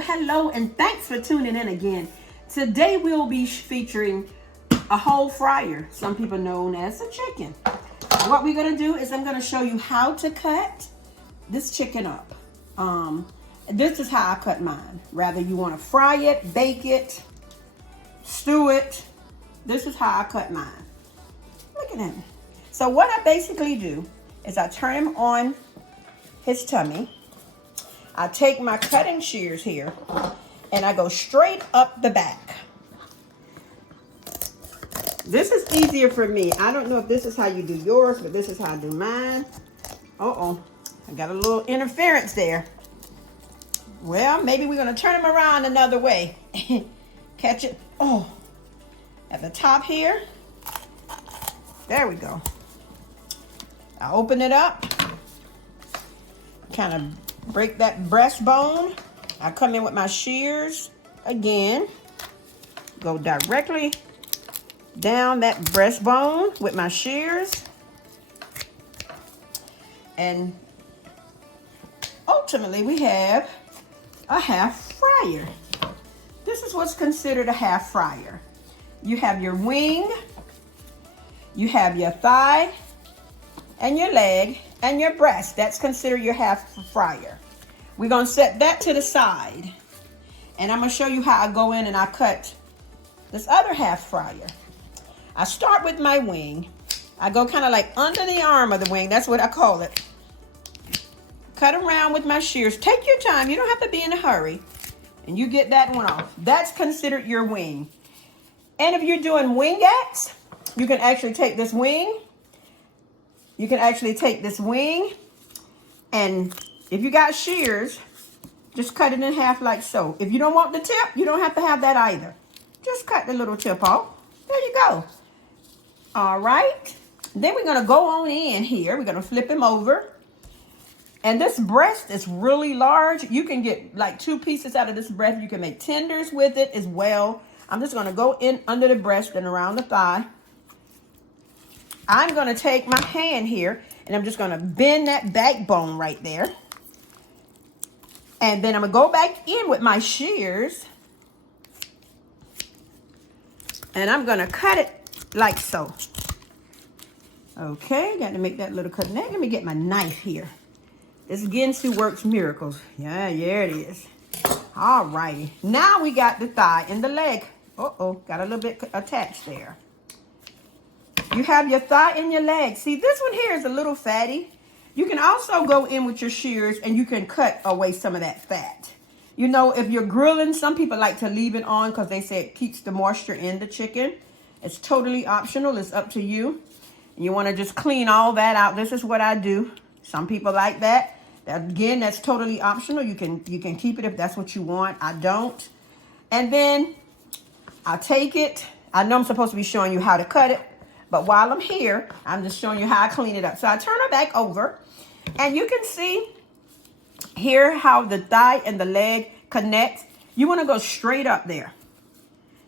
Hello, and thanks for tuning in again. Today we'll be featuring a whole fryer, some people known as a chicken. What we're gonna do is I'm gonna show you how to cut this chicken up. This is how I cut mine. Rather you wanna fry it, bake it, stew it. This is how I cut mine. Look at him. So what I basically do is I turn him on his tummy. I take my cutting shears here and I go straight up the back. This is easier for me. I don't know if this is how you do yours, but this is how I do mine. Uh-oh, I got a little interference there. Well, maybe we're gonna turn him around another way. Catch it, oh, at the top here. There we go. I open it up, kind of break that breastbone. I come in with my shears again, go directly down that breastbone with my shears, and ultimately we have a half fryer. This is what's considered a half fryer. You have your wing, you have your thigh and your leg and your breast. That's considered your half fryer. We're gonna set that to the side. And I'm gonna show you how I go in and I cut this other half fryer. I start with my wing. I go kind of like under the arm of the wing. That's what I call it. Cut around with my shears. Take your time. You don't have to be in a hurry. And you get that one off. That's considered your wing. And if you're doing wingettes, you can actually take this wing. You can actually take this wing, and if you got shears, just cut it in half like so. If you don't want the tip, you don't have to have that either. Just cut the little tip off. There you go. All right. Then we're going to go on in here. We're going to flip him over. And this breast is really large. You can get like 2 pieces out of this breast. You can make tenders with it as well. I'm just going to go in under the breast and around the thigh. I'm going to take my hand here and I'm just going to bend that backbone right there. And then I'm going to go back in with my shears. And I'm going to cut it like so. Okay, got to make that little cut. Now let me get my knife here. This Ginsu works miracles. Yeah, it is. All righty. Now we got the thigh and the leg. Uh-oh, got a little bit attached there. You have your thigh and your leg. See, this one here is a little fatty. You can also go in with your shears and you can cut away some of that fat. You know, if you're grilling, some people like to leave it on because they say it keeps the moisture in the chicken. It's totally optional. It's up to you. You want to just clean all that out. This is what I do. Some people like that. Again, that's totally optional. You can keep it if that's what you want. I don't. And then I take it. I know I'm supposed to be showing you how to cut it. But while I'm here, I'm just showing you how I clean it up. So I turn her back over, and you can see here how the thigh and the leg connect. You want to go straight up there.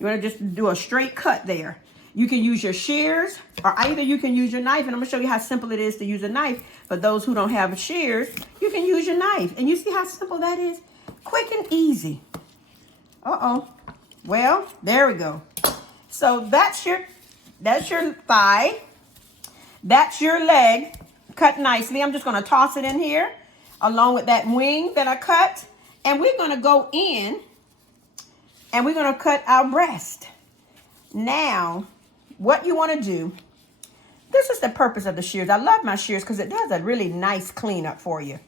You want to just do a straight cut there. You can use your shears, or either you can use your knife, and I'm going to show you how simple it is to use a knife. For those who don't have shears, you can use your knife. And you see how simple that is? Quick and easy. Uh-oh. Well, there we go. So that's your thigh. That's your leg cut nicely. I'm just going to toss it in here along with that wing that I cut. And we're going to go in and we're going to cut our breast. Now, what you want to do, this is the purpose of the shears. I love my shears because it does a really nice cleanup for you.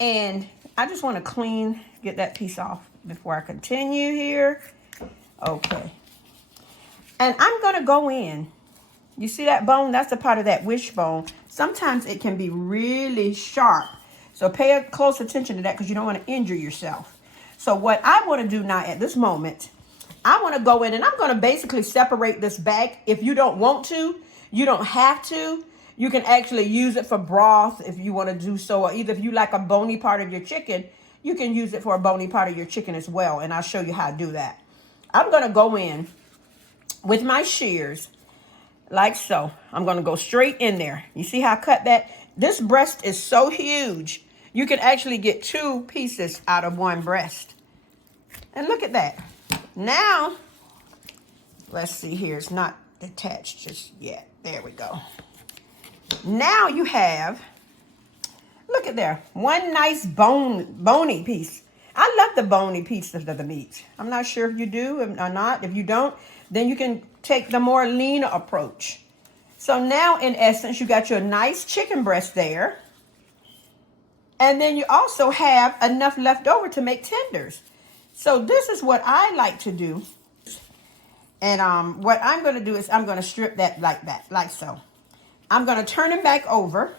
And I just want to get that piece off before I continue here. Okay. And I'm going to go in. You see that bone? That's a part of that wishbone. Sometimes it can be really sharp. So pay close attention to that because you don't want to injure yourself. So what I want to do now at this moment, I want to go in and I'm going to basically separate this back. If you don't want to, you don't have to. You can actually use it for broth if you want to do so. Or either if you like a bony part of your chicken, you can use it for a bony part of your chicken as well. And I'll show you how to do that. I'm going to go in with my shears like so. I'm going to go straight in there. You see how I cut that? This breast is so huge. You can actually get 2 pieces out of one breast. And look at that. Now, let's see here. It's not detached just yet. There we go. Now you have, look at there, one nice bony piece. I love the bony pieces of the meat. I'm not sure if you do or not. If you don't, then you can take the more lean approach. So now, in essence, you got your nice chicken breast there. And then you also have enough left over to make tenders. So this is what I like to do. And what I'm going to do is I'm going to strip that, like so. I'm going to turn it back over.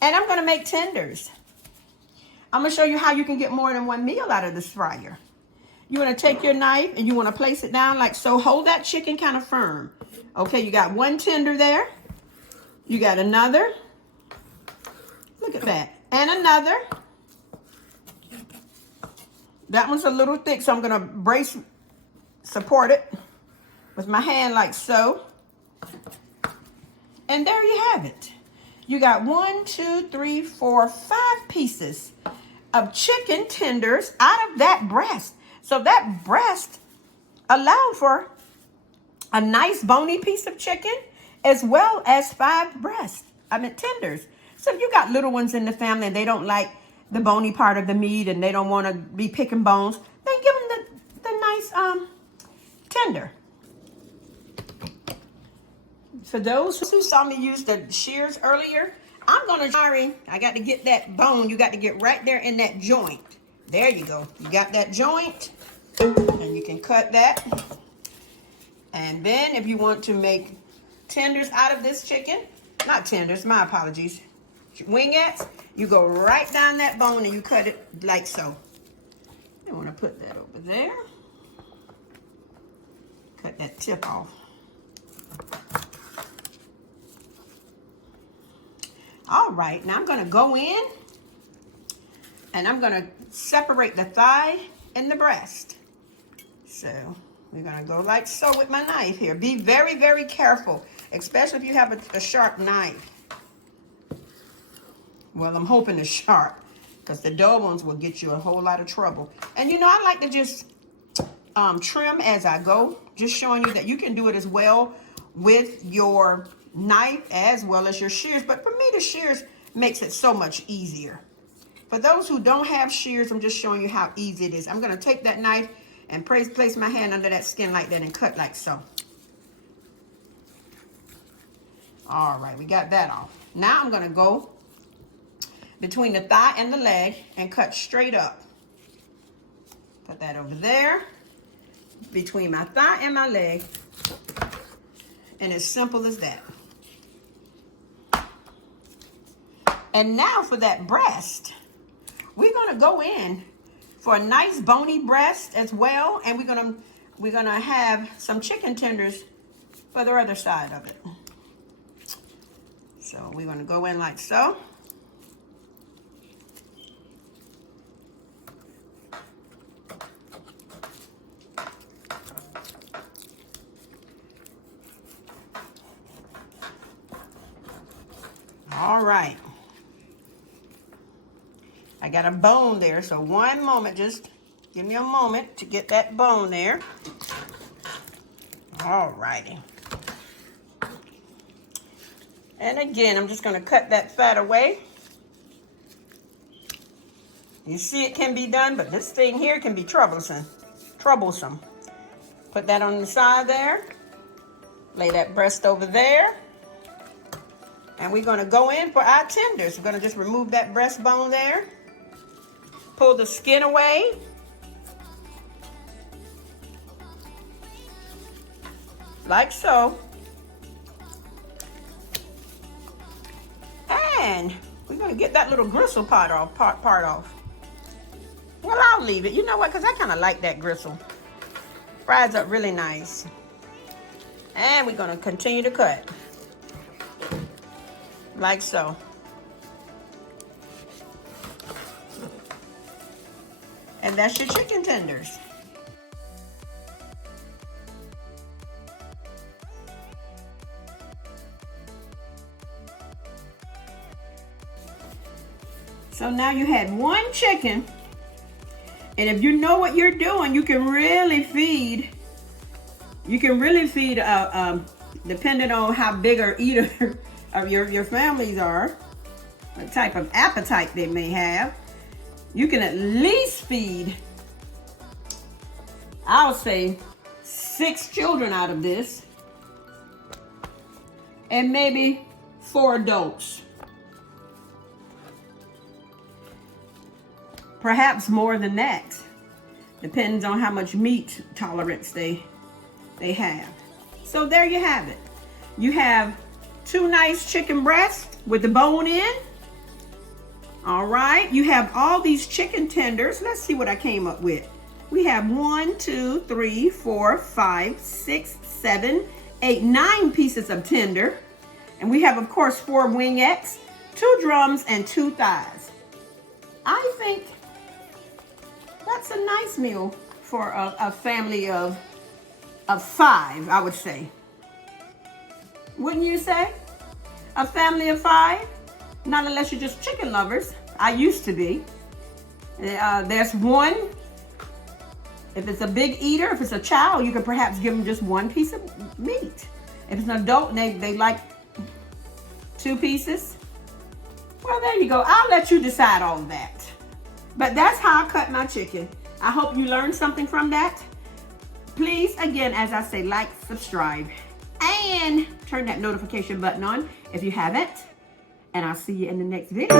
And I'm going to make tenders. I'm going to show you how you can get more than one meal out of this fryer. You want to take your knife and you want to place it down like so. Hold that chicken kind of firm. Okay, you got one tender there. You got another. Look at that. And another. That one's a little thick, so I'm going to support it with my hand like so. And there you have it. You got 1, 2, 3, 4, 5 pieces of chicken tenders out of that breast. So that breast allowed for a nice bony piece of chicken as well as 5 tenders. So if you got little ones in the family and they don't like the bony part of the meat and they don't want to be picking bones, then give them the nice tender. For those who saw me use the shears earlier, I got to get that bone. You got to get right there in that joint. There you go. You got that joint, and you can cut that. And then if you want to make tenders out of this chicken, not tenders, my apologies, wingettes, you go right down that bone and you cut it like so. I want to put that over there. Cut that tip off. All right, now I'm going to go in and I'm going to separate the thigh and the breast. So we're going to go like so with my knife here. Be very, very careful, especially if you have a sharp knife. Well, I'm hoping it's sharp because the dull ones will get you a whole lot of trouble. And you know, I like to just trim as I go, just showing you that you can do it as well with your knife as well as your shears. But for me, the shears makes it so much easier. For those who don't have shears, I'm just showing you how easy it is. I'm going to take that knife and place my hand under that skin like that and cut like so. All right, we got that off. Now I'm going to go between the thigh and the leg and cut straight up. Put that over there between my thigh and my leg. And as simple as that. And now for that breast, we're going to go in for a nice bony breast as well, and we're gonna have some chicken tenders for the other side of it. So we're going to go in like so. All right. I got a bone there, so one moment, just give me a moment to get that bone there. All righty. And again, I'm just going to cut that fat away. You see it can be done, but this thing here can be troublesome. Put that on the side there. Lay that breast over there. And we're going to go in for our tenders. We're going to just remove that breastbone there. Pull the skin away. Like so. And we're going to get that little gristle part off. Well, I'll leave it. You know what? Because I kind of like that gristle. Fries up really nice. And we're going to continue to cut. Like so. And that's your chicken tenders. So now you had one chicken And if you know what you're doing, you can really feed. You can really feed, depending on how big or eater of your families are, what type of appetite they may have. You can at least feed, I'll say, 6 children out of this, and maybe 4 adults. Perhaps more than that. Depends on how much meat tolerance they have. So there you have it. You have 2 nice chicken breasts with the bone in. All right. You have all these chicken tenders. Let's see what I came up with. We have 1, 2, 3, 4, 5, 6, 7, 8, 9 pieces of tender. And we have, of course, 4 wingettes, 2 drums, and 2 thighs. I think that's a nice meal for a family of 5, I would say. Wouldn't you say? A family of 5? Not unless you're just chicken lovers. I used to be. There's 1. If it's a big eater, if it's a child, you could perhaps give them just 1 piece of meat. If it's an adult and they like 2 pieces, well, there you go. I'll let you decide all that. But that's how I cut my chicken. I hope you learned something from that. Please, again, as I say, like, subscribe, and turn that notification button on if you haven't. And I'll see you in the next video.